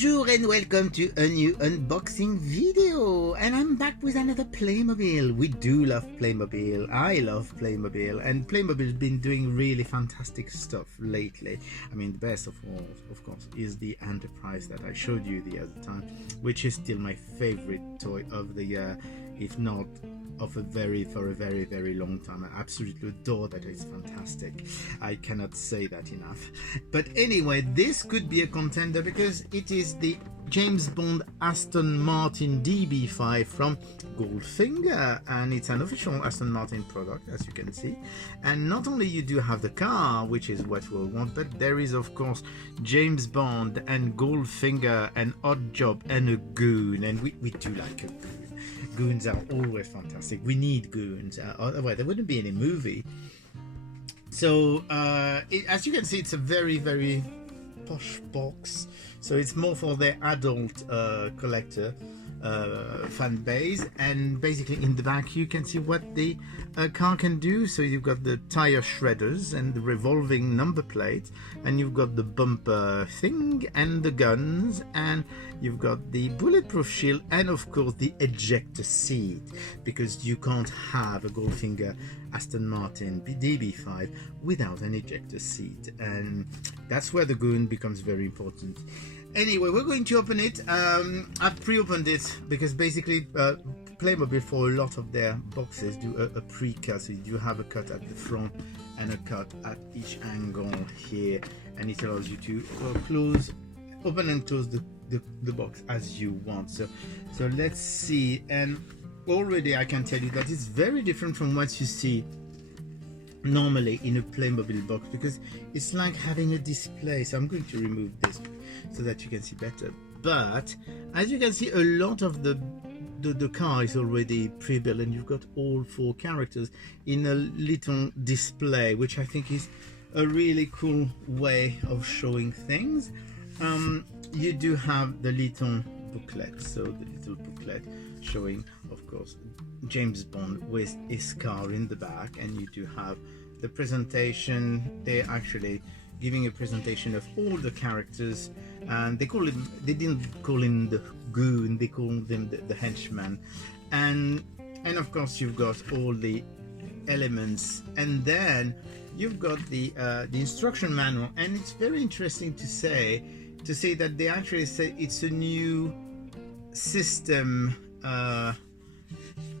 Bonjour and welcome to a new unboxing video, and I'm back with another Playmobil. We do love Playmobil, I love Playmobil, and Playmobil's been doing really fantastic stuff lately. I mean, the best of all, of course, is the Enterprise that I showed you the other time, which is still my favorite toy of the year, if not for a very long time. I absolutely adore that. It's fantastic. I cannot say that enough. But anyway, this could be a contender because it is the James Bond Aston Martin DB5 from Goldfinger, and it's an official Aston Martin product, as you can see. And not only you do have the car, which is what we want, but there is of course James Bond and Goldfinger, an odd job, and a goon, and we do like a goon. Goons are always fantastic. We need goons, otherwise there wouldn't be any movie. So as you can see, it's a very posh box, so it's more for the adult collector fan base. And basically in the back you can see what the car can do. So you've got the tire shredders and the revolving number plate, and you've got the bumper thing and the guns, and you've got the bulletproof shield, and of course the ejector seat, because you can't have a Goldfinger Aston Martin DB5 without an ejector seat, and that's where the goon becomes very important. Anyway, we're going to open it. I've pre-opened it because basically Playmobil, for a lot of their boxes, do a pre-cut, so you do have a cut at the front and a cut at each angle here, and it allows you to open and close the box as you want. So let's see. And already I can tell you that it's very different from what you see normally in a Playmobil box, because it's like having a display. So I'm going to remove this so that you can see better. But as you can see, a lot of the car is already pre-built, and you've got all 4 characters in a little display, which I think is a really cool way of showing things. You do have the little booklet, so the little booklet showing, of course, James Bond with his car in the back, and you do have the presentation. They're actually giving a presentation of all the characters, and they didn't call him the goon, they called him the henchman, and of course you've got all the elements, and then you've got the instruction manual. And it's very interesting to say that they actually say it's a new system,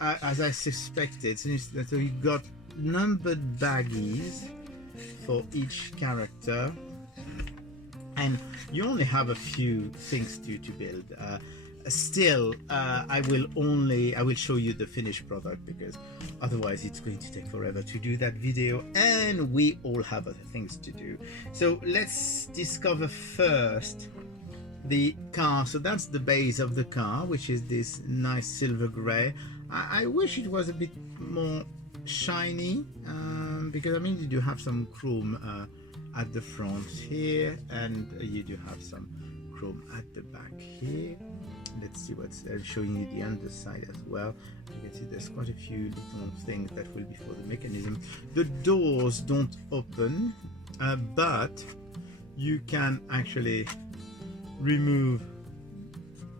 as I suspected. So you've got numbered baggies for each character, and you only have a few things to build. Still, I will show you the finished product, because otherwise it's going to take forever to do that video, and we all have other things to do. So let's discover first the car. So that's the base of the car, which is this nice silver gray. I wish it was a bit more shiny, because I mean, you do have some chrome at the front here, and you do have some chrome at the back here. Let's see what's showing you the underside as well. You can see there's quite a few little things that will be for the mechanism. The doors don't open, but you can actually remove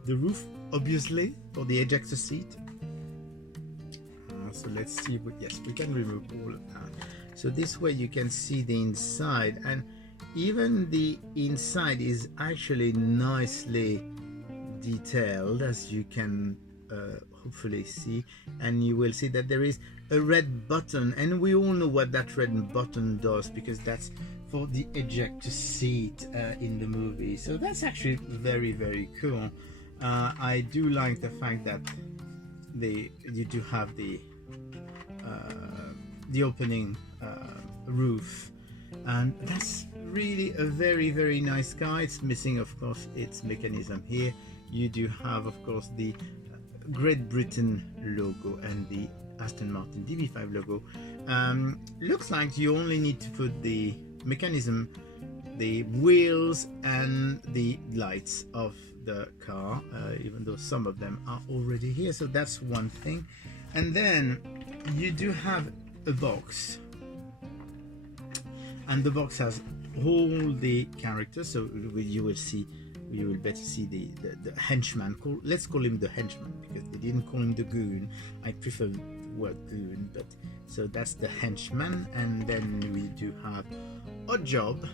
the roof, obviously, for the ejector seat. So let's see. Yes, we can remove all of that. So this way you can see the inside, and even the inside is actually nicely detailed, as you can hopefully see. And you will see that there is a red button, and we all know what that red button does, because that's for the ejector seat in the movie. So that's actually very cool. I do like the fact that you do have the opening roof, and that's really a very nice car. It's missing, of course, its mechanism here. You do have, of course, the Great Britain logo and the Aston Martin DB5 logo. Looks like you only need to put the mechanism, the wheels, and the lights of the car, even though some of them are already here. So that's one thing. And then you do have a box, and the box has all the characters. So you will see you will better see the henchman. Let's call him the henchman, because they didn't call him the goon. I prefer the word goon, but so that's the henchman. And then we do have Oddjob.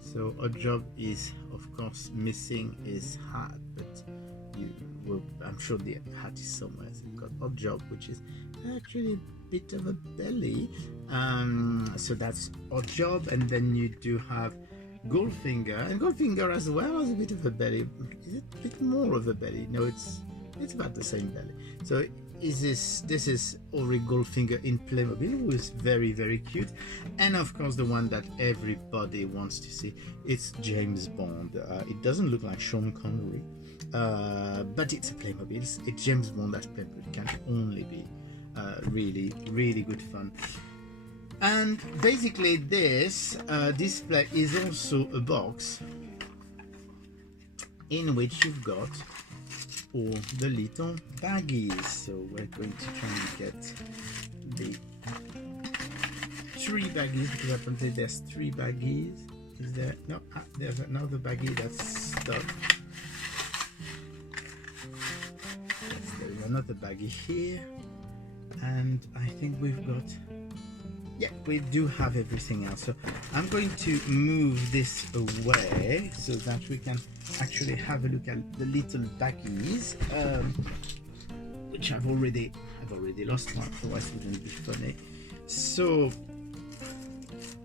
So Oddjob is of course missing his hat, but I'm sure the hat is somewhere. So you've got Oddjob, which is actually a bit of a belly. So that's Oddjob, and then you do have Goldfinger, and Goldfinger as well has a bit of a belly. Is it a bit more of a belly? No, it's about the same belly. So this is already Goldfinger in Playmobil, who is very, very cute. And of course the one that everybody wants to see, it's James Bond. It doesn't look like Sean Connery, but it's a Playmobil. It's James Bond as Playmobil. It can only be really, really good fun. And basically this display is also a box in which you've got all the little baggies. So we're going to try and get the 3 baggies, because apparently there's 3 baggies. Is there? No, there's another baggie that's stuck. Yes, there is another baggie here, and I think we've got, yeah, we do have everything else. So I'm going to move this away so that we can actually have a look at the little baggies, which I've already lost one, otherwise it wouldn't be funny. So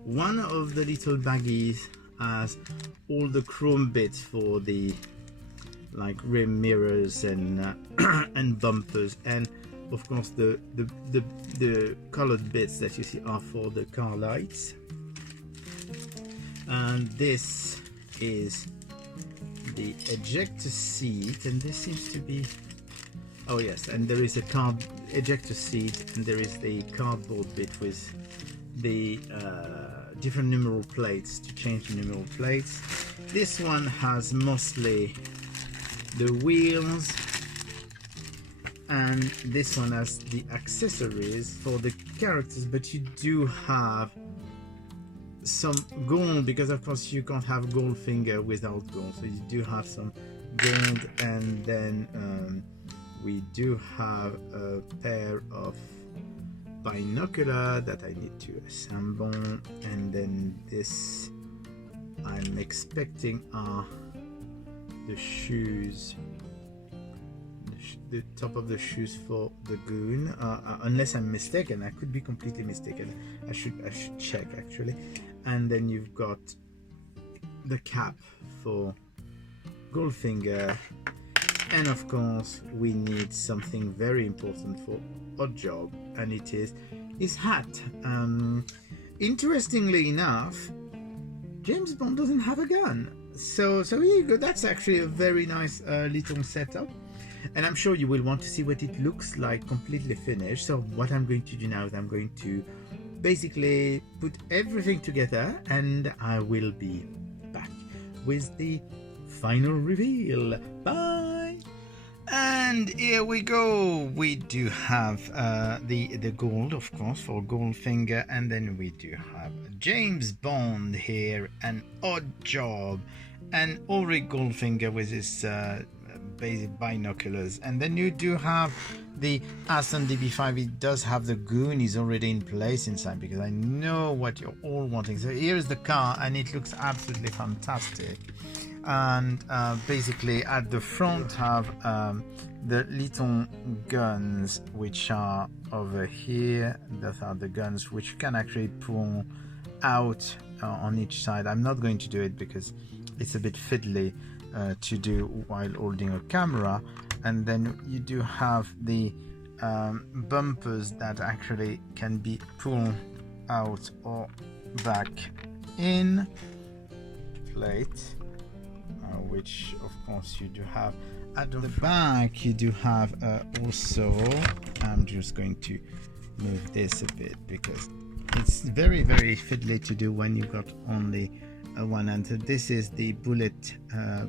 one of the little baggies has all the chrome bits for the like rim mirrors and and bumpers, and of course the colored bits that you see are for the car lights. And this is the ejector seat, and this seems to be, oh yes, and there is a car ejector seat, and there is the cardboard bit with the different numeral plates to change the numeral plates. This one has mostly the wheels, and this one has the accessories for the characters, but you do have some gold, because of course you can't have Goldfinger without gold, so you do have some gold. And then we do have a pair of binocular that I need to assemble, and then this I'm expecting are the shoes, the top of the shoes for the goon, unless I'm mistaken. I could be completely mistaken. I should check actually. And then you've got the cap for Goldfinger, and of course we need something very important for Oddjob, and it is his hat. Interestingly enough, James Bond doesn't have a gun, so here you go. That's actually a very nice little setup, and I'm sure you will want to see what it looks like completely finished. So what I'm going to do now is I'm going to basically put everything together, and I will be back with the final reveal. Bye. And here we go. We do have the gold, of course, for Goldfinger, and then we do have James Bond here, and Oddjob, and Ulrich Goldfinger with his basic binoculars. And then you do have the Aston DB5. It does have the goon is already in place inside, because I know what you're all wanting. So here's the car, and it looks absolutely fantastic. And basically at the front have the little guns, which are over here. Those are the guns which you can actually pull out on each side. I'm not going to do it because it's a bit fiddly to do while holding a camera. And then you do have the bumpers that actually can be pulled out or back in plate, which of course you do have. At the back you do have also, I'm just going to move this a bit because it's very, very fiddly to do when you've got only one hand. So this is the bullet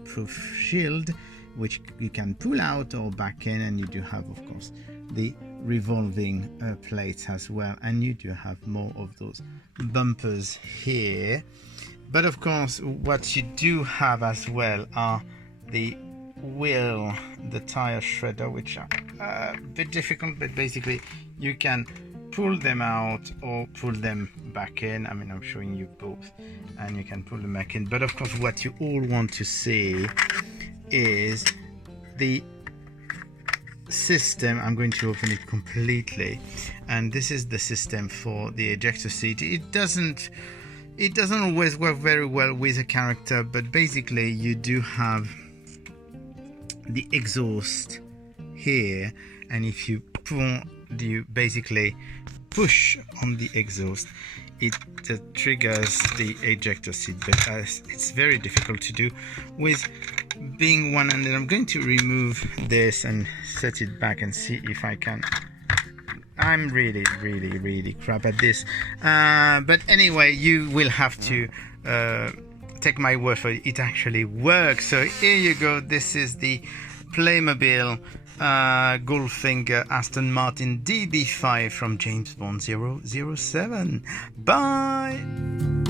proof shield, which you can pull out or back in, and you do have of course the revolving plates as well, and you do have more of those bumpers here. But of course, what you do have as well are the wheel, the tire shredder, which are a bit difficult, but basically you can pull them out or pull them back in. I mean, I'm showing you both, and you can pull them back in. But of course, what you all want to see is the system. I'm going to open it completely, and this is the system for the ejector seat. It doesn't always work very well with a character, but basically you do have the exhaust here, and if you basically push on the exhaust, it triggers the ejector seat. But it's very difficult to do with being one-handed. I'm going to remove this and set it back and see if I can. I'm really crap at this, but anyway, you will have to take my word for it. It actually works. So here you go. This is the Playmobil Goldfinger Aston Martin DB5 from James Bond 007. Bye.